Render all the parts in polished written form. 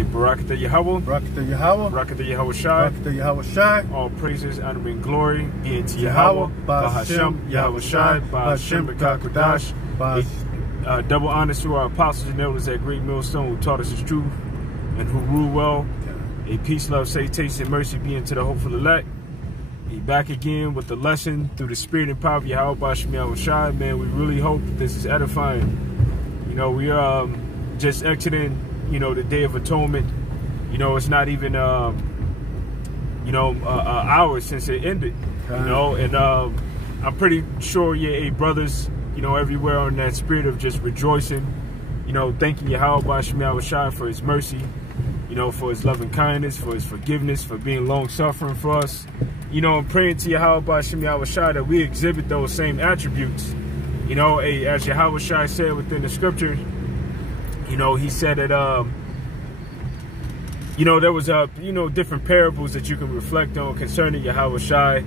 say Barakatah Yahweh. Barakatah Yahweh. Barakatah Yahweh Shai. Barakatah Yahweh Shai. All praises, honor, and glory be unto Yahweh, Bahashem, Yahweh Shai, Bahashem, B'Kakadosh. Double honors to our apostles and elders at Great Millstone who taught us his truth and who rule well. A peace, love, salutation, and mercy be unto the hopeful elect. Be back again with the lesson through the spirit and power of Yahweh, Bahashem, Yahweh Shai. Man, we really hope that this is edifying. You know, we are just exiting, you know, the Day of Atonement. You know, it's not even, hours since it ended. You know, and I'm pretty sure, brothers, you know, everywhere on that spirit of just rejoicing, you know, thanking Yahweh Bahashem Yahweh Shai for his mercy, you know, for his loving kindness, for his forgiveness, for being long-suffering for us. You know, and praying to Yahweh Bahashem Yahweh Shai that we exhibit those same attributes. You know, as Yahweh Shai said within the scripture, you know, he said that, you know, there was, you know, different parables that you can reflect on concerning Yahweh Shai.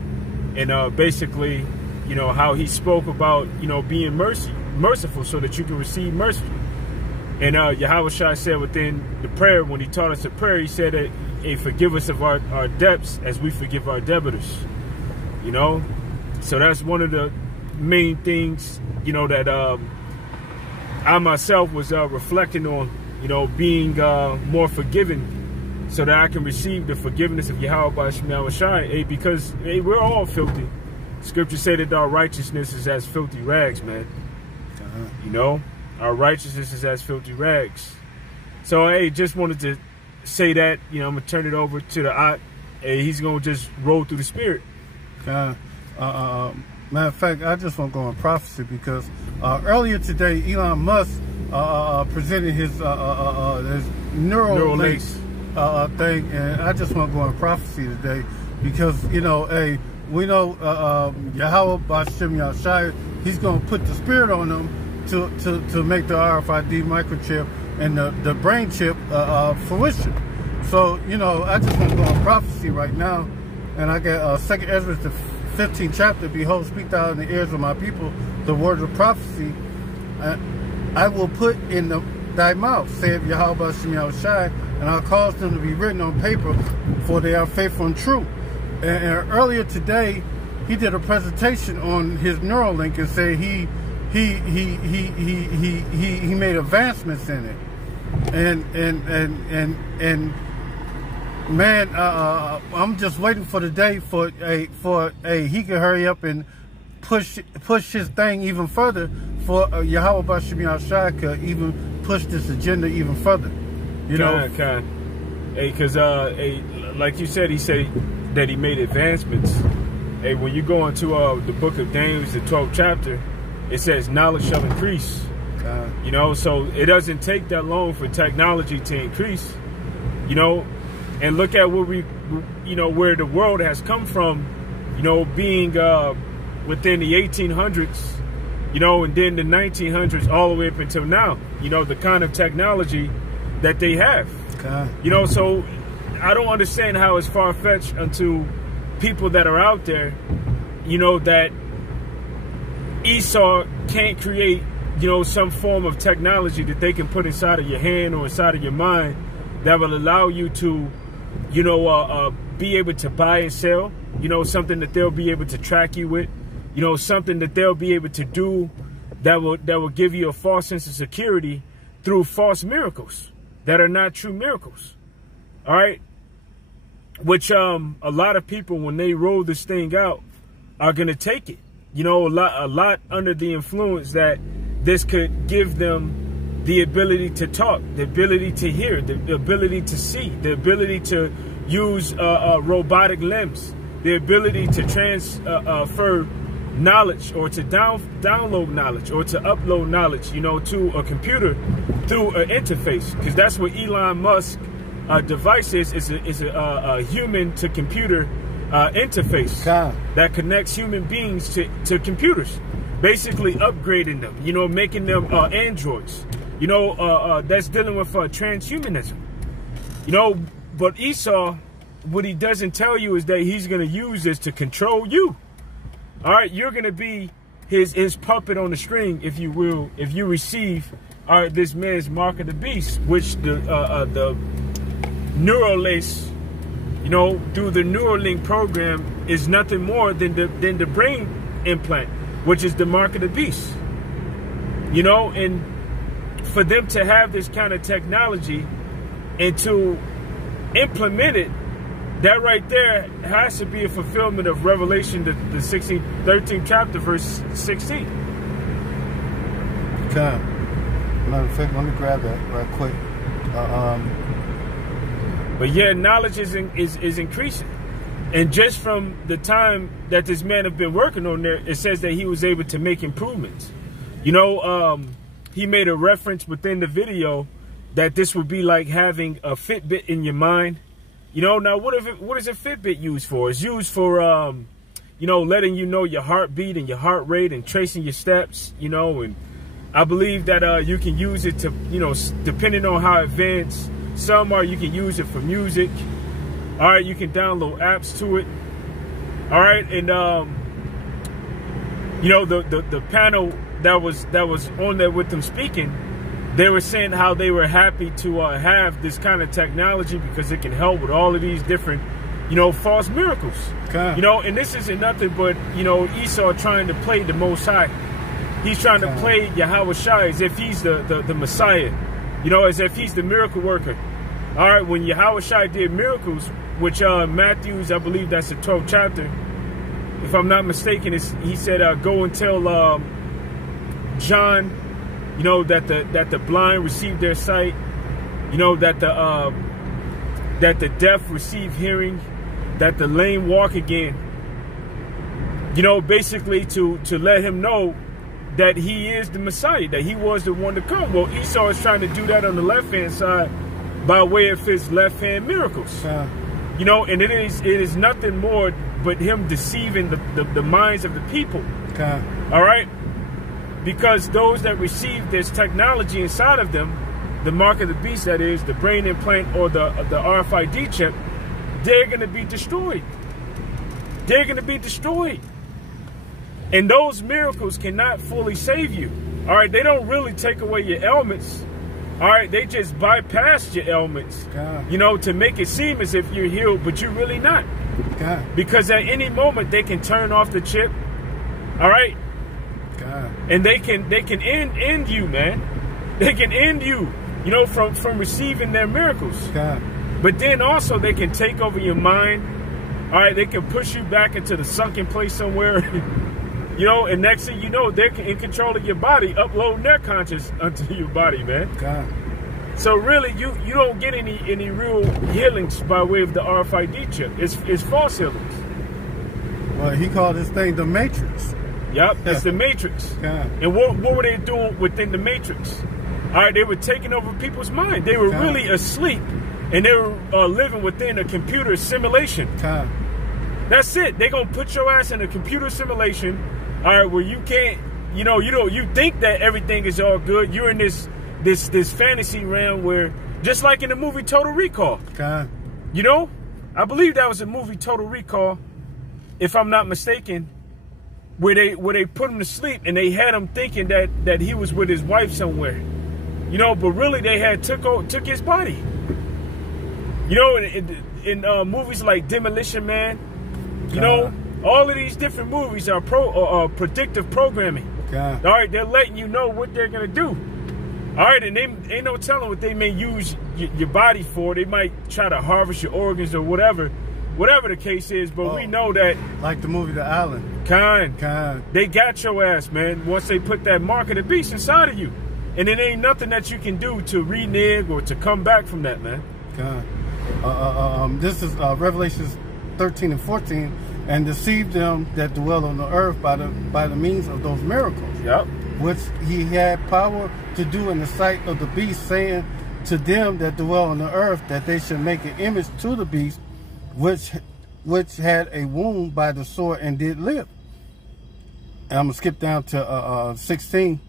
And basically, you know, how he spoke about, you know, being merciful so that you can receive mercy. And Yahweh Shai said within the prayer, when he taught us the prayer, he said that, hey, forgive us of our debts as we forgive our debtors. You know, so that's one of the main things, you know, that I myself was reflecting on, you know, being more forgiving so that I can receive the forgiveness of Yahweh Bahashem Yahweh Shai, because we're all filthy. Scripture say that our righteousness is as filthy rags, man. You know, our righteousness is as filthy rags. So, hey, just wanted to say that, you know, I'm going to turn it over to the Ot. Hey, he's going to just roll through the spirit. Matter of fact, I just want to go on prophecy because earlier today, Elon Musk presented his Neuralink thing, and I just want to go on prophecy today because, you know, hey, we know Yahweh Bahashem Yahweh Shai, he's going to put the spirit on them to make the RFID microchip and the brain chip fruition. So, you know, I just want to go on prophecy right now, and I got 2nd Ezra the 15th chapter. Behold, speak thou in the ears of my people the words of prophecy. I will put in thy mouth, saith Yahweh Bahashem Yahweh Shai, and I'll cause them to be written on paper, for they are faithful and true. And earlier today, he did a presentation on his Neuralink and said he made advancements in it, and man, I'm just waiting for the day for he can hurry up and push his thing even further, for Yahweh Bahashem Yahweh Shai could even push this agenda even further. You know, hey, because like you said, he said that he made advancements. Hey, when you go into the book of Daniel, the 12th chapter, it says knowledge shall increase. You know, so it doesn't take that long for technology to increase. You know. And look at where where the world has come from, you know, being within the 1800s, you know, and then the 1900s all the way up until now, you know, the kind of technology that they have. You know, so I don't understand how it's far-fetched unto people that are out there, you know, that Esau can't create, you know, some form of technology that they can put inside of your hand or inside of your mind that will allow you to, you know, be able to buy and sell, you know, something that they'll be able to track you with, you know, something that they'll be able to do that will give you a false sense of security through false miracles that are not true miracles. All right. Which a lot of people, when they roll this thing out, are going to take it, you know, a lot under the influence that this could give them the ability to talk, the ability to hear, the ability to see, the ability to use robotic limbs, the ability to transfer knowledge or to download knowledge or to upload knowledge, you know, to a computer through an interface. Because that's what Elon Musk device is a human to computer interface that connects human beings to computers, basically upgrading them, you know, making them androids. You know, that's dealing with transhumanism. You know, but Esau, what he doesn't tell you is that he's going to use this to control you. All right, you're going to be his puppet on the string, if you will, if you receive this man's mark of the beast, which the Neuralink, through the Neuralink program is nothing more than the brain implant, which is the mark of the beast. And for them to have this kind of technology and to implement it, that right there has to be a fulfillment of Revelation, the 13th chapter, verse 16. Okay. Matter of fact, let me grab that right quick. But yeah, knowledge is increasing. And just from the time that this man have been working on there, it says that he was able to make improvements. He made a reference within the video that this would be like having a Fitbit in your mind. Now what is a Fitbit used for? It's used for, letting you know your heartbeat and your heart rate and tracing your steps, and I believe that you can use it to, depending on how advanced some are, you can use it for music. All right, you can download apps to it. All right, and the panel that was on there with them speaking, they were saying how they were happy to have this kind of technology because it can help with all of these different, false miracles. Okay. And this isn't nothing but, Esau trying to play the Most High. He's trying to play Yahweh Shai as if he's the Messiah, as if he's the miracle worker. All right, when Yahweh Shai did miracles, which Matthew's, I believe that's the 12th chapter, if I'm not mistaken, he said, go and tell John, that the blind receive their sight, that the deaf receive hearing, that the lame walk again. Basically to let him know that he is the Messiah, that he was the one to come. Well, Esau is trying to do that on the left-hand side by way of his left-hand miracles. And it is nothing more but him deceiving the minds of the people. All right? Because those that receive this technology inside of them, the mark of the beast, that is, the brain implant or the RFID chip, they're going to be destroyed. They're going to be destroyed. And those miracles cannot fully save you. All right, they don't really take away your ailments. All right, they just bypass your ailments, to make it seem as if you're healed, but you're really not. Because at any moment they can turn off the chip. All right, and they can end you, man. They can end you, from receiving their miracles. But then also they can take over your mind. All right, they can push you back into the sunken place somewhere. And next thing you know, they're in control of your body, uploading their conscience onto your body, man. So really, you don't get any real healings by way of the RFID chip. It's false healings. Well, he called this thing the Matrix. Yep, it's the Matrix. And what were they doing within the Matrix? All right, they were taking over people's mind. They were really asleep, and they were living within a computer simulation. That's it. They're gonna put your ass in a computer simulation. All right, where you can't, you think that everything is all good. You're in this fantasy realm where, just like in the movie Total Recall. I believe that was a movie Total Recall, if I'm not mistaken, where they put him to sleep and they had him thinking that he was with his wife somewhere. But really they had took his body. In movies like Demolition Man, all of these different movies are predictive programming. All right, they're letting you know what they're gonna do. All right, and they ain't no telling what they may use your body for. They might try to harvest your organs or whatever the case is. But we know that, like the movie The Island. They got your ass, man. Once they put that mark of the beast inside of you, and it ain't nothing that you can do to renege or to come back from that, man. This is Revelations 13 and 14, and deceived them that dwell on the earth by the means of those miracles, which he had power to do in the sight of the beast, saying to them that dwell on the earth that they should make an image to the beast, which had a wound by the sword and did live. And I'm gonna skip down to 16,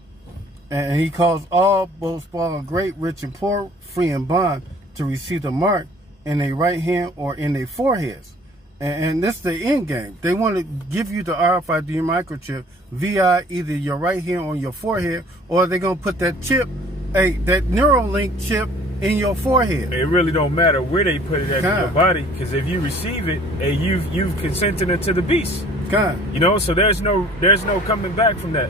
and he caused all, both small and great, rich and poor, free and bond, to receive the mark in their right hand or in their foreheads. And this is the end game. They want to give you the RFID microchip via either your right hand or your forehead, or they're going to put that chip, that Neuralink chip in your forehead. It really don't matter where they put it at in your body, because if you receive it, you've consented unto the beast. You know, so there's no coming back from that.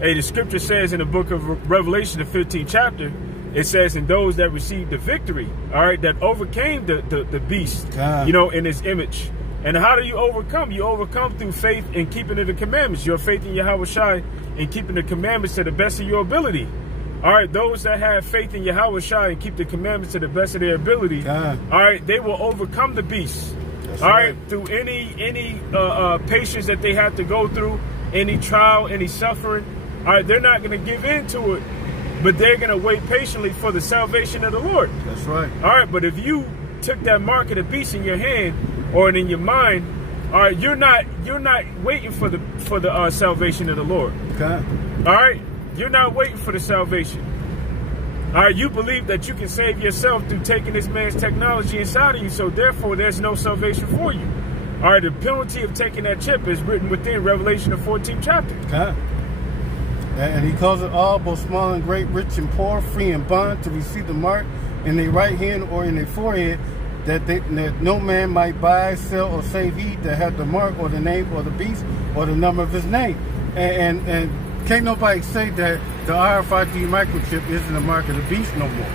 Hey, the scripture says in the book of Revelation, the 15th chapter, it says, "In those that received the victory, all right, that overcame the beast, you know, in his image." And how do you overcome? You overcome through faith in keeping of the commandments. Your faith in Yahweh Shai and keeping the commandments to the best of your ability. All right, those that have faith in Yahweh Shai and keep the commandments to the best of their ability, all right, they will overcome the beast. All right, through any patience that they have to go through, any trial, any suffering. All right, they're not going to give in to it, but they're going to wait patiently for the salvation of the Lord. That's right. All right, but if you took that mark of the beast in your hand or in your mind, all right, you're not waiting for the salvation of the Lord. All right, you're not waiting for the salvation. All right, you believe that you can save yourself through taking this man's technology inside of you, so therefore there's no salvation for you. All right, the penalty of taking that chip is written within Revelation, the 14th chapter. And he calls it all, both small and great, rich and poor, free and bond, to receive the mark in their right hand or in their forehead, that no man might buy, sell, or save he that had the mark or the name or the beast or the number of his name. And can't nobody say that the RFID microchip isn't a mark of the beast no more.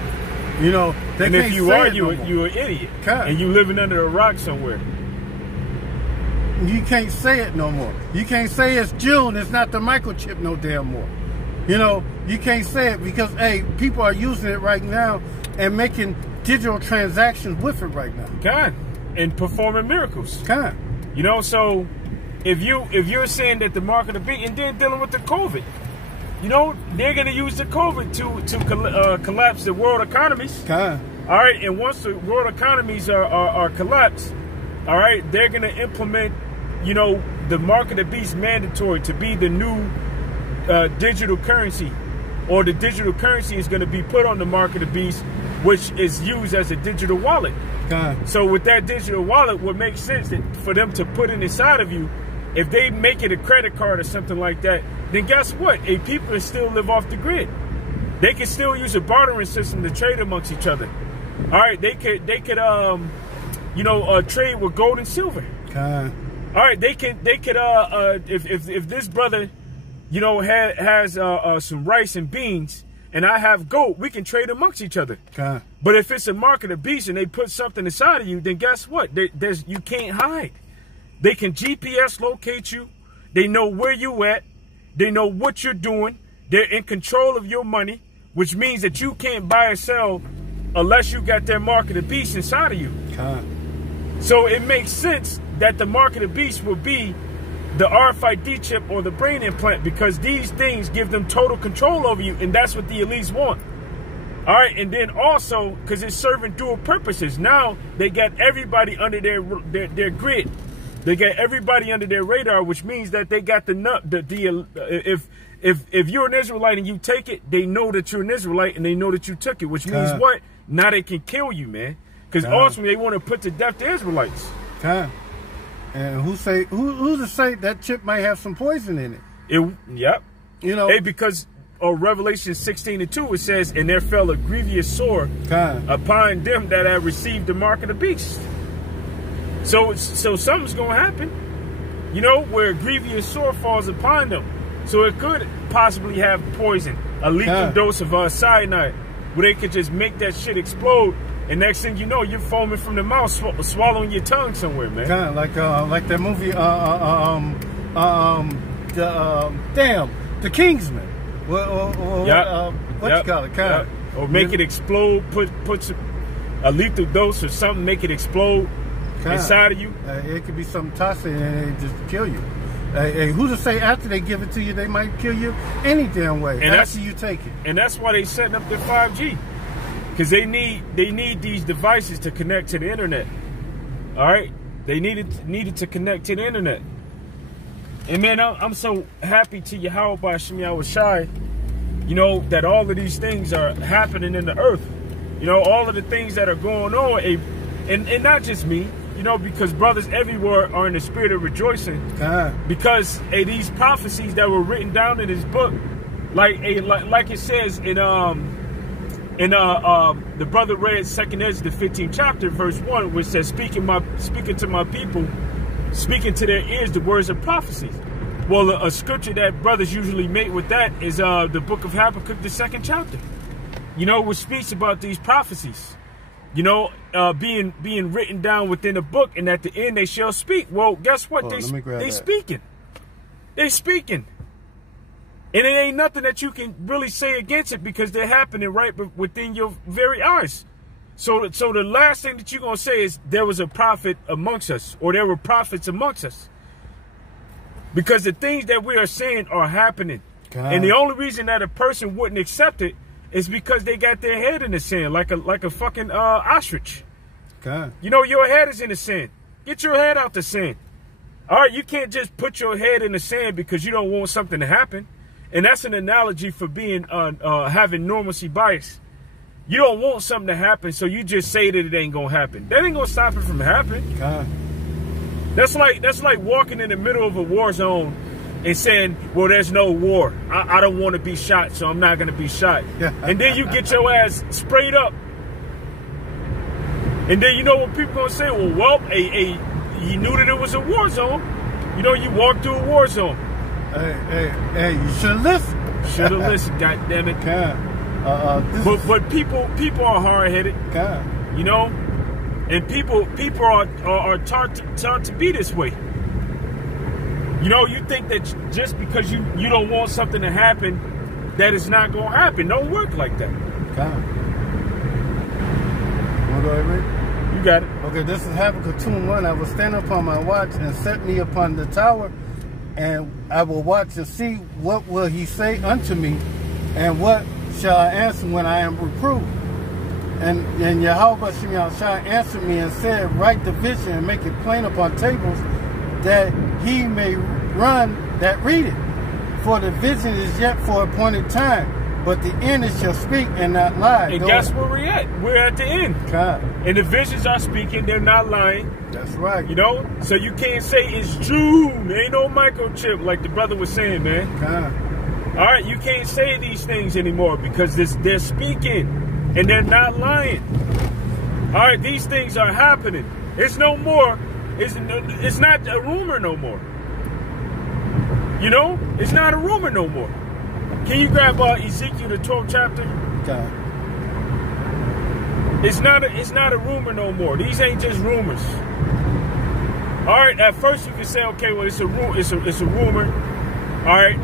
You know, they and can't if you say are, it no you're an idiot, and you living under a rock somewhere. You can't say it no more. You can't say it's June. It's not the microchip no damn more. You know, you can't say it because, hey, people are using it right now and making digital transactions with it right now. And performing miracles. You know, so if you're saying that the mark of the beast, and then dealing with the COVID, you know, they're going to use the COVID to collapse the world economies. All right, and once the world economies are collapsed, all right, they're going to implement, you know, the mark of the beast mandatory to be the new digital currency, or the digital currency is going to be put on the mark of the beast, which is used as a digital wallet. So with that digital wallet, what makes sense that for them to put it inside of you, if they make it a credit card or something like that, then guess what? People can still live off the grid. They can still use a bartering system to trade amongst each other. All right, they could you know, trade with gold and silver. All right, they could if this brother, you know, has some rice and beans, and I have gold, we can trade amongst each other. But if it's a mark of the beast and they put something inside of you, then guess what? You can't hide. They can GPS locate you. They know where you at. They know what you're doing. They're in control of your money, which means that you can't buy or sell unless you got that mark of the beast inside of you. So it makes sense that the mark of the beast will be the RFID chip or the brain implant, because these things give them total control over you, and that's what the elites want. All right, and then also, because it's serving dual purposes, now they got everybody under their grid. They got everybody under their radar, which means that they got if you're an Israelite and you take it, they know that you're an Israelite and they know that you took it, which means what? Now they can kill you, man. Because ultimately they want to put to death the Israelites. And who's to say that chip might have some poison in it? Yep. You know, hey, because Revelation 16:2 it says, "And there fell a grievous sore upon them that had received the mark of the beast." So something's gonna happen, you know, where a grievous sore falls upon them. So it could possibly have poison, a lethal dose of cyanide, where they could just make that shit explode. And next thing you know, you're foaming from the mouth, swallowing your tongue somewhere, man. Kind of like that movie, The Kingsman. What you call it? Or make it explode. Put a lethal dose or something. Make it explode inside of you. It could be something toxic and it just kill you. Who to say after they give it to you, they might kill you any damn way after you take it. And that's why they setting up their 5G. Because they need these devices to connect to the internet. All right, they needed to connect to the internet. And man, I'm so happy to Yahweh by Hashem Yahweh Shai, you know, that all of these things are happening in the earth. You know, all of the things that are going on, and not just me, you know, because brothers everywhere are in the spirit of rejoicing. Because these prophecies that were written down in this book, like it says in And the brother read 2nd Ezra, the 15th chapter, verse 1, which says, speaking to my people, speaking to their ears the words of prophecies. Well, a scripture that brothers usually make with that is the book of Habakkuk, the 2nd chapter. You know, which speaks about these prophecies, you know, being written down within a book, and at the end they shall speak. Well, guess what? They speaking. They speaking. And it ain't nothing that you can really say against it, because they're happening right within your very eyes. So the last thing that you're going to say is there was a prophet amongst us, or there were prophets amongst us. Because the things that we are saying are happening. God. And the only reason that a person wouldn't accept it is because they got their head in the sand, like a fucking ostrich. God. You know, your head is in the sand. Get your head out the sand. All right, you can't just put your head in the sand because you don't want something to happen. And that's an analogy for being having normalcy bias. You don't want something to happen, so you just say that it ain't gonna happen. That ain't gonna stop it from happening. God. That's like walking in the middle of a war zone and saying, well, there's no war. I don't want to be shot, so I'm not gonna be shot. And then you get your ass sprayed up. And then you know what people gonna say? Well, you knew that it was a war zone. You know, you walked through a war zone. Hey, you should have listened. Should have listened, goddammit. But people are hard-headed. You know? And people are taught to be this way. You know, you think that just because you don't want something to happen, that it's not going to happen. Don't work like that. God. You want to go ahead, Rick? You got it. Okay, this is Habakkuk 2:1. I will stand upon my watch and set me upon the tower, and I will watch and see what will he say unto me, and what shall I answer when I am reproved. And Yahweh shall answer me and said, write the vision and make it plain upon tables, that he may run that read it. For the vision is yet for appointed time, but the end it shall speak and not lie. And guess where we're at? We're at the end. God. And the visions are speaking, they're not lying. That's right. You know? So you can't say it's true. There ain't no microchip, like the brother was saying, man. God. All right, you can't say these things anymore because they're speaking. And they're not lying. All right, these things are happening. It's no more. It's not a rumor no more. You know, it's not a rumor no more. Can you grab Ezekiel the 12th chapter? God. It's not a rumor no more. These ain't just rumors. All right, at first you can say, okay, well it's a rumor. All right,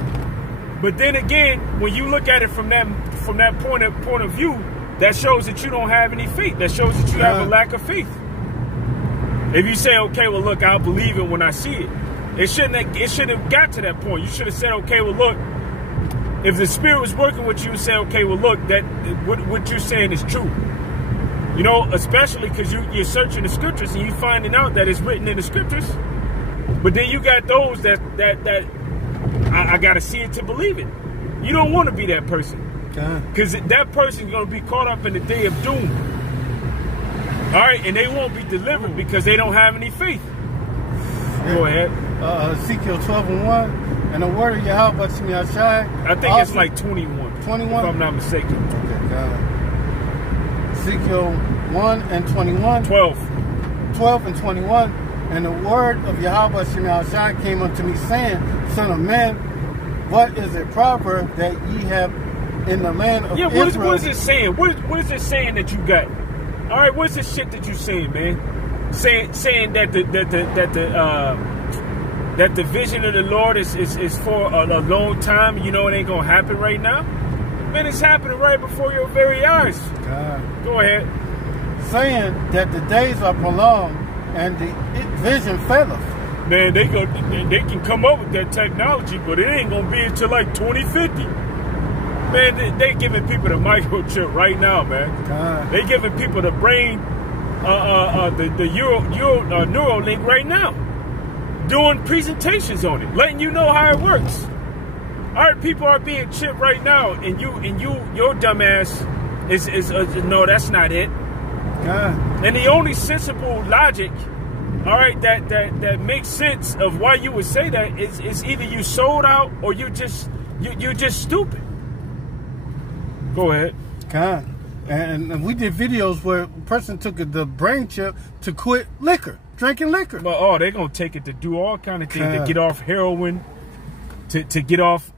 but then again, when you look at it from that point of view, that shows that you don't have any faith. That shows that you have a lack of faith. If you say, okay, well, look, I'll believe it when I see it. It shouldn't have got to that point. You should have said, okay, well, look, if the Spirit was working with you, you say, okay, well, look, that what you're saying is true. You know, especially because you're searching the scriptures and you're finding out that it's written in the scriptures. But then you got those that I got to see it to believe it. You don't want to be that person. Because that person's going to be caught up in the day of doom. All right, and they won't be delivered because they don't have any faith. Go ahead. Ezekiel 12:1, and the word of Yahweh to me, I think it's like 21. 21? If I'm not mistaken. Okay, God. Ezekiel 1 and 21. 12 and 21. And the word of Yahweh Shai came unto me, saying, Son of man, what is a proverb that ye have in the land of Israel? What is it saying? What is it saying that you got? All right, what's this shit that you saying, man? Saying that the vision of the Lord is for a long time. You know it ain't gonna happen right now. Man, it's happening right before your very eyes. God. Go ahead. Saying that the days are prolonged and the vision faileth. Man, they can come up with that technology, but it ain't gonna be until like 2050. Man, they giving people the microchip right now, man. They giving people the brain, the Neuralink right now. Doing presentations on it, letting you know how it works. All right, people are being chipped right now, and your dumb ass is no, that's not it. And the only sensible logic, all right, that makes sense of why you would say that is either you sold out or you're just stupid. Go ahead. And we did videos where a person took the brain chip to quit liquor, drinking liquor. But they're gonna take it to do all kind of things, to get off heroin, to get off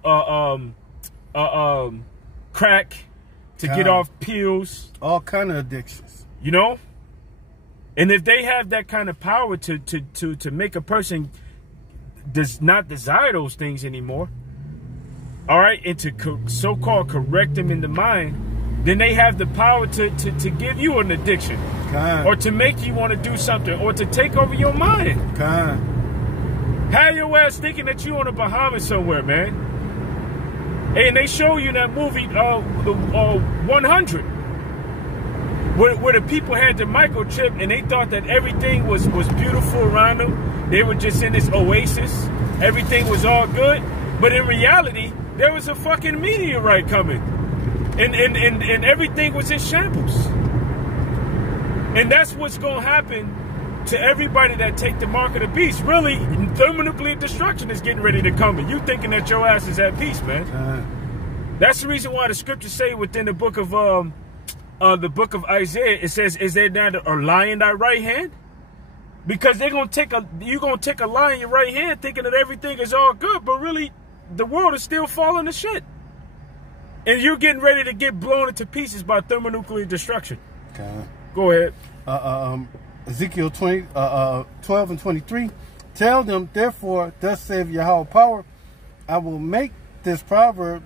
crack, to get off pills, all kind of addictions. You know? And if they have that kind of power to make a person does not desire those things anymore, all right, and to so-called correct them in the mind, then they have the power to give you an addiction, or to make you want to do something, or to take over your mind. Have your ass thinking that you on the Bahamas somewhere, man. Hey, and they show you in that movie, 100, where the people had the microchip and they thought that everything was beautiful around them. They were just in this oasis. Everything was all good. But in reality, there was a fucking meteorite coming. And everything was in shambles. And that's what's going to happen to everybody that take the mark of the beast. Really, thermonuclear destruction is getting ready to come. And you thinking that your ass is at peace, man. That's the reason why the scriptures say within the book of Isaiah, it says, "Is there not a lie in thy right hand?" Because you're gonna take a lie in your right hand, thinking that everything is all good, but really, the world is still falling to shit. And you're getting ready to get blown into pieces by thermonuclear destruction. Go ahead. Ezekiel 12 and 23. Tell them, therefore, thus saith Yahweh power, I will make this proverb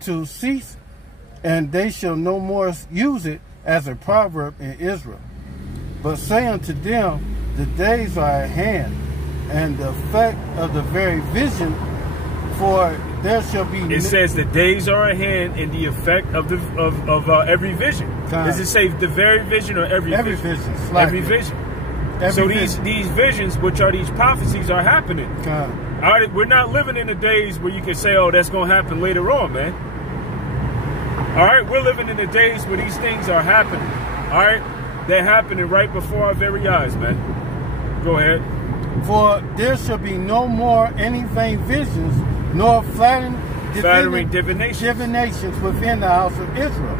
to cease, and they shall no more use it as a proverb in Israel. But say unto them, the days are at hand, and the effect of the very vision, for there shall be... It says the days are at hand and the effect of every vision. Does it say the very vision or every vision? Every vision. So these visions, which are these prophecies, are happening. All right, we're not living in the days where you can say, oh, that's going to happen later on, man. All right, we're living in the days where these things are happening. All right, they're happening right before our very eyes, man. Go ahead. For there shall be no more any vain visions, nor flattering divinations within the house of Israel.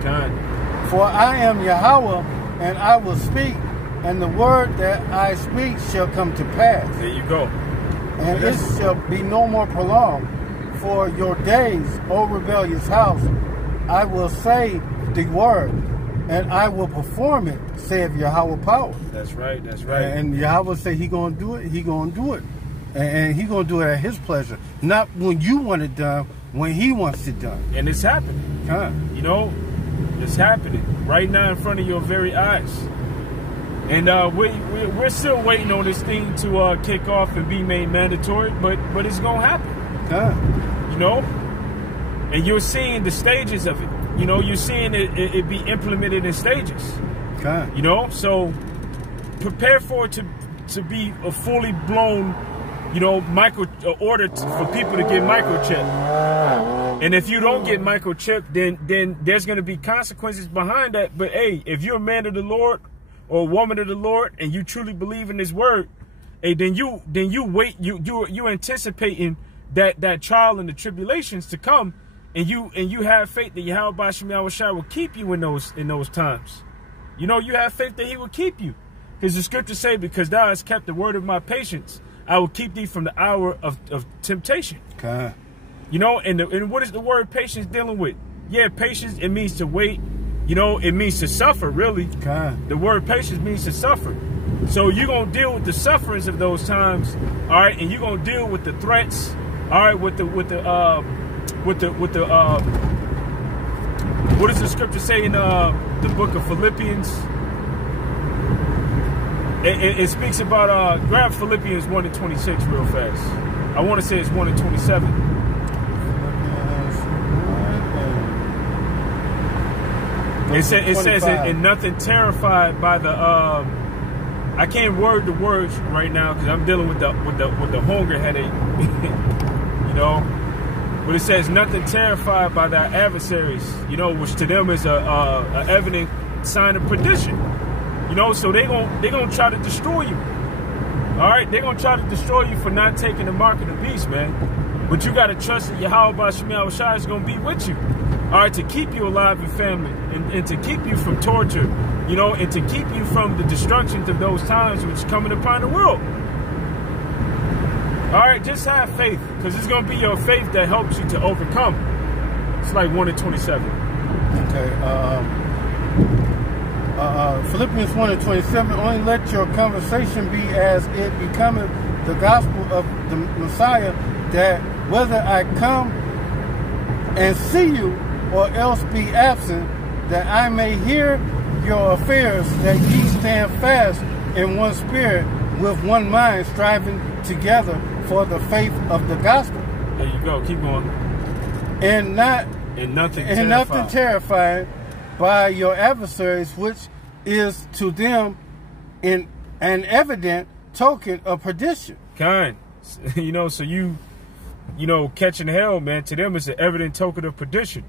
For I am Yahweh, and I will speak, and the word that I speak shall come to pass. There you go. And it shall be no more prolonged. For your days, O rebellious house, I will say the word, and I will perform it, saith Yahweh power. That's right, that's right. And Yahweh say he going to do it, he going to do it. And he going to do it at his pleasure. Not when you want it done, when he wants it done. And it's happening. You know, it's happening right now in front of your very eyes. And we're still waiting on this thing to kick off and be made mandatory, but it's going to happen. You know? And you're seeing the stages of it. You know, you're seeing it be implemented in stages. You know, so prepare for it to be a fully blown, you know, order for people to get microchipped. And if you don't get microchipped, then there's going to be consequences behind that. But hey, if you're a man of the Lord or a woman of the Lord and you truly believe in His word, hey, then you wait, you're anticipating that trial and the tribulations to come. And you have faith that Yahweh Bashim Yahushua will keep you in those times. You know, you have faith that He will keep you. Because the scriptures say, because thou hast kept the word of my patience, I will keep thee from the hour of temptation. You know, and what is the word patience dealing with? Yeah, patience, it means to wait. You know, it means to suffer, really. The word patience means to suffer. So you're going to deal with the sufferings of those times, all right? And you're going to deal with the threats, all right, what does the scripture say in the book of Philippians? It speaks about grab Philippians 1:26 real fast. I want to say it's 1:27. It says in nothing terrified by the I can't word the words right now because I'm dealing with the hunger headache. You know. But it says, nothing terrified by thy adversaries, you know, which to them is a evident sign of perdition. You know, so they're gonna try to destroy you. All right, they're gonna try to destroy you for not taking the mark of the beast, man. But you gotta trust that Yahweh Bashim Yahushua is gonna be with you. all right, to keep you alive and family, and to keep you from torture, you know, and to keep you from the destruction of those times which is coming upon the world. All right, just have faith, because it's going to be your faith that helps you to overcome. It's like 1:27. Okay. Philippians 1:27. Only let your conversation be as it becometh the gospel of the Messiah, that whether I come and see you or else be absent, that I may hear your affairs, that ye stand fast in one spirit, with one mind, striving together for the faith of the gospel. There you go. Keep going. And nothing terrifying by your adversaries, which is to them an evident token of perdition. Kind. You know, so you know, catching hell, man, to them is an evident token of perdition.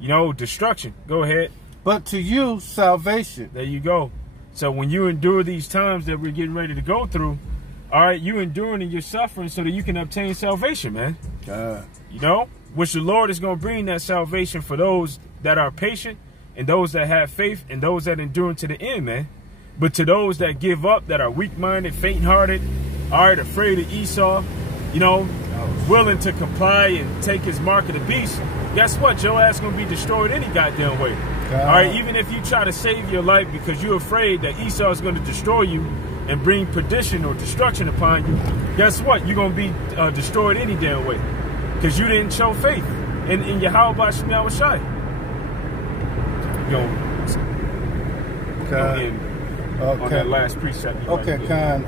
You know, destruction. Go ahead. But to you, salvation. There you go. So when you endure these times that we're getting ready to go through, all right, you enduring and you're suffering so that you can obtain salvation, man. You know, which the Lord is going to bring that salvation for those that are patient and those that have faith and those that endure to the end, man. But to those that give up, that are weak-minded, faint-hearted, all right, afraid of Esau, you know, willing to comply and take his mark of the beast, guess what? Your ass going to be destroyed any goddamn way. All right, even if you try to save your life because you're afraid that Esau is going to destroy you and bring perdition or destruction upon you, guess what? You're going to be destroyed any damn way because you didn't show faith in Yahweh B'Shem Yahushai. On that last precept. Okay, Khan.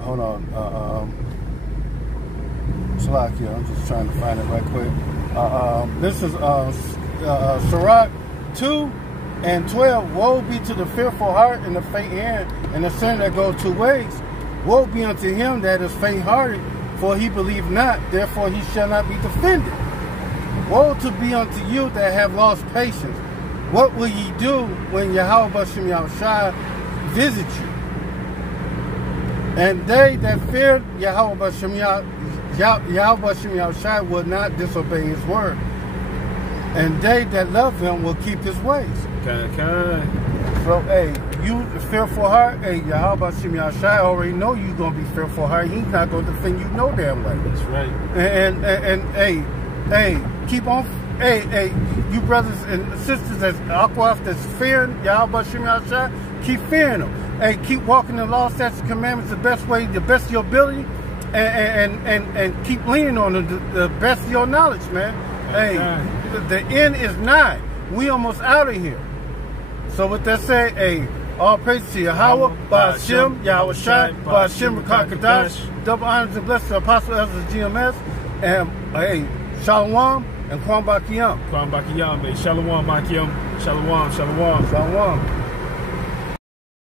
Hold on. Salakia, I'm just trying to find it right quick. This is Sirach 2:12. Woe be to the fearful heart and the faint hand, and the sin that goes two ways. Woe be unto him that is faint-hearted, for he believe not, therefore he shall not be defended. Woe to be unto you that have lost patience. What will ye do when Yahweh B'Shem Yahushai visit you? And they that fear Yahweh B'Shem Yahushai will not disobey his word. And they that love him will keep his ways. Okay. So, hey, you fearful heart, hey, Yahweh B'Shem Yahushai already know you going to be fearful heart. He's not going to defend you no damn way. That's right. And hey, keep on. Hey, you brothers and sisters that's Akwaf, that's fearing Yahweh B'Shem Yahushai, keep fearing him. Hey, keep walking the law, statutes, and commandments the best way, the best of your ability, and keep leaning on the best of your knowledge, man. Hey, the end is nigh. We almost out of here. So with that said, hey, all praise to Yahweh, B'Shem Yahushai, B'Shem Kadash, double honors and blessings to Apostle Ezra GMS, and hey, Shalom. And Kwam Bakiyam. Kwam Bakiyam, Shalom Bakiyam. Shalom.